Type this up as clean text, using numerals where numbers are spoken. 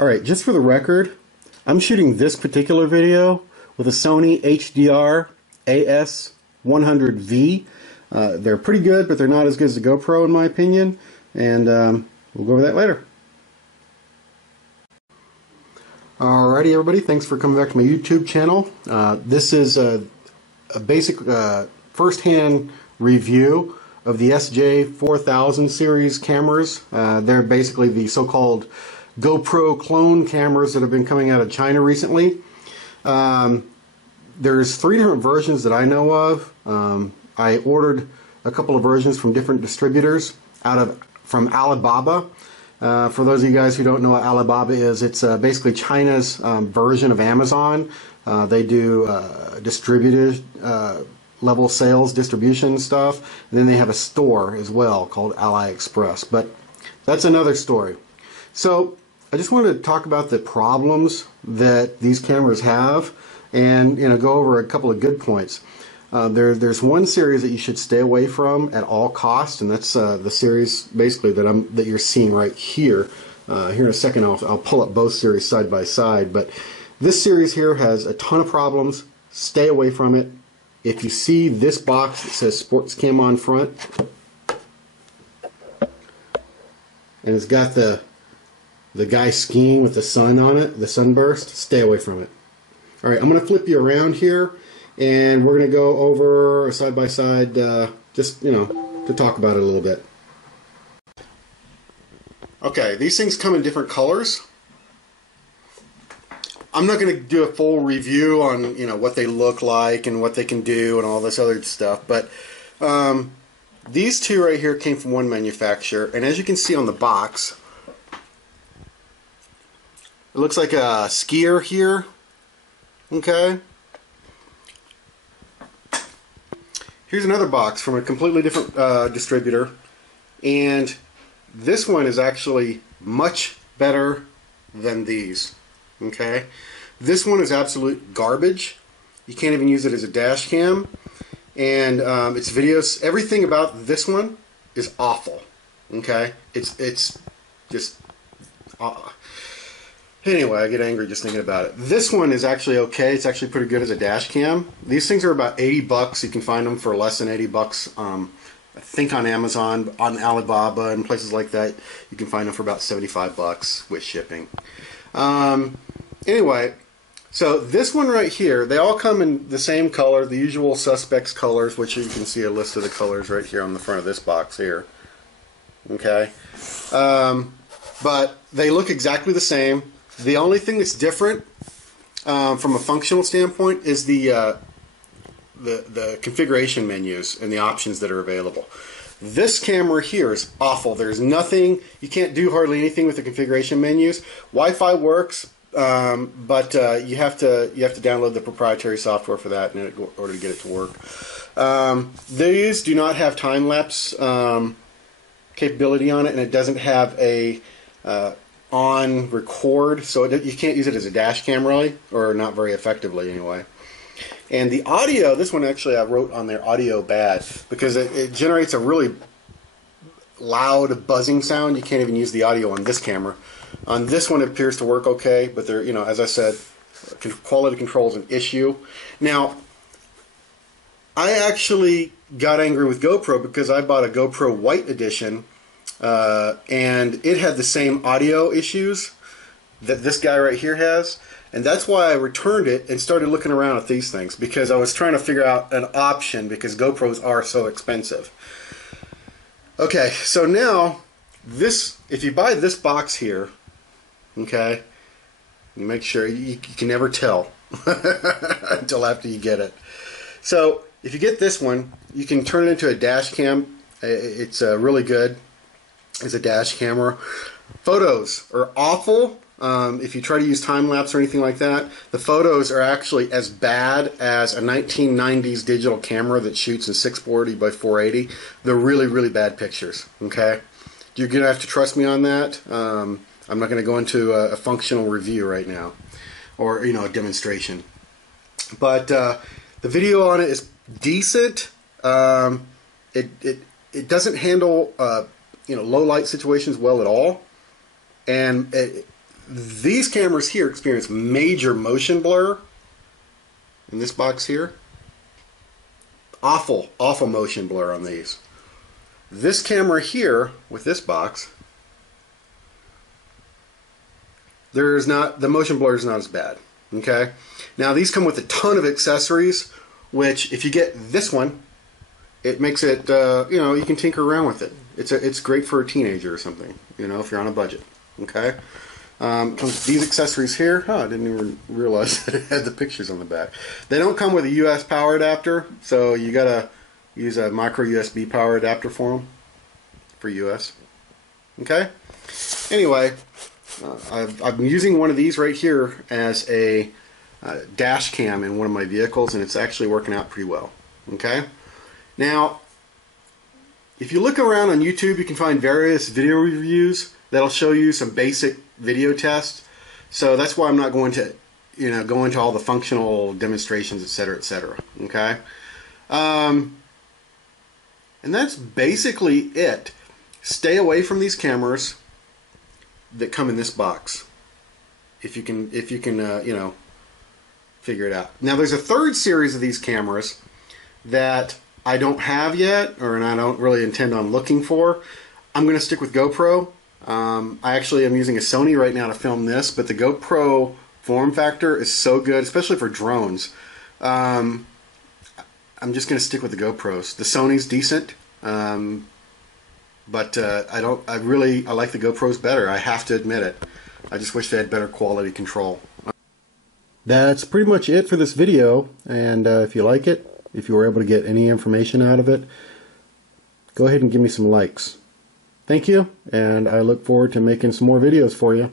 Alright, just for the record, I'm shooting this particular video with a Sony HDR AS100V. They're pretty good, but they're not as good as the GoPro in my opinion, and we'll go over that later. Alrighty everybody, thanks for coming back to my YouTube channel. This is a basic first-hand review of the SJ4000 series cameras. They're basically the so-called GoPro Clone cameras that have been coming out of China recently. There's 3 different versions that I know of. I ordered a couple of versions from different distributors from Alibaba. For those of you guys who don't know what Alibaba is, it's basically China's version of Amazon. They do distributed level sales, distribution stuff, and then they have a store as well called AliExpress, but that's another story. So I just wanted to talk about the problems that these cameras have and go over a couple of good points. There's one series that you should stay away from at all costs, and that's the series basically that you're seeing right here. Here in a second I'll pull up both series side by side, but this series here has a ton of problems. Stay away from it. If you see this box that says Sports Cam on front, and it's got the guy skiing with the sun on it, the sunburst, stay away from it. Alright, I'm going to flip you around here, and we're going to go over side by side, just, to talk about it a little bit. Okay, these things come in different colors. I'm not going to do a full review on, what they look like and what they can do and all this other stuff, but these two right here came from one manufacturer, and as you can see on the box, it looks like a skier here. Okay. Here's another box from a completely different distributor, and this one is actually much better than these. Okay, this one is absolute garbage. You can't even use it as a dash cam, and its videos, everything about this one is awful. Okay, it's just anyway, I get angry just thinking about it. This one is actually okay. It's actually pretty good as a dash cam. These things are about 80 bucks. You can find them for less than 80 bucks. I think on Amazon, on Alibaba, and places like that. You can find them for about 75 bucks with shipping. Anyway, so this one right here, they all come in the same color, the usual suspects colors, which you can see a list of the colors right here on the front of this box here. Okay, but they look exactly the same. The only thing that's different from a functional standpoint is the configuration menus and the options that are available. This camera here is awful. There's nothing, you can't do hardly anything with the configuration menus. Wi-Fi works, but you have to download the proprietary software for that in order to get it to work. These do not have time-lapse capability on it, and it doesn't have a on record, so you can't use it as a dash cam really, or not very effectively anyway. And the audio, this one actually I wrote on there audio bad, because it generates a really loud buzzing sound. You can't even use the audio on this camera. On this one it appears to work okay, but there, as I said, quality control is an issue. Now, I actually got angry with GoPro because I bought a GoPro White Edition, and it had the same audio issues that this guy right here has, and that's why I returned it and started looking around at these things, because I was trying to figure out an option, because GoPros are so expensive. Okay, so now this, if you buy this box here, okay, you make sure you can never tell until after you get it. So if you get this one, you can turn it into a dash cam. It's really good as a dash camera. Photos are awful. If you try to use time-lapse or anything like that, the photos are actually as bad as a 1990s digital camera that shoots in 640 by 480. They're really, really bad pictures. Okay, you're gonna have to trust me on that. I'm not going to go into a functional review right now, or a demonstration. But the video on it is decent. It doesn't handle low light situations well at all, and these cameras here experience major motion blur. In this box here, awful motion blur on these. This camera here with this box, the motion blur is not as bad. Okay, now these come with a ton of accessories, which if you get this one, it makes it you can tinker around with it. It's great for a teenager or something, if you're on a budget. Okay, comes with these accessories here. Oh, I didn't even realize that it had the pictures on the back. They don't come with a US power adapter, so you gotta use a micro USB power adapter for them, for US. Okay. Anyway, I'm using one of these right here as a dash cam in one of my vehicles, and it's actually working out pretty well. Okay. Now, if you look around on YouTube, you can find various video reviews that'll show you some basic video tests. So that's why I'm not going to, go into all the functional demonstrations, etc., etc. Okay, and that's basically it. Stay away from these cameras that come in this box, if you can, figure it out. Now, there's a third series of these cameras that I don't have yet, and I don't really intend on looking for. I'm going to stick with GoPro. I actually am using a Sony right now to film this, but the GoPro form factor is so good, especially for drones. I'm just going to stick with the GoPros. The Sony's decent, but I like the GoPros better. I have to admit it. I just wish they had better quality control. That's pretty much it for this video, and if you like it, if you were able to get any information out of it, go ahead and give me some likes. Thank you, and I look forward to making some more videos for you.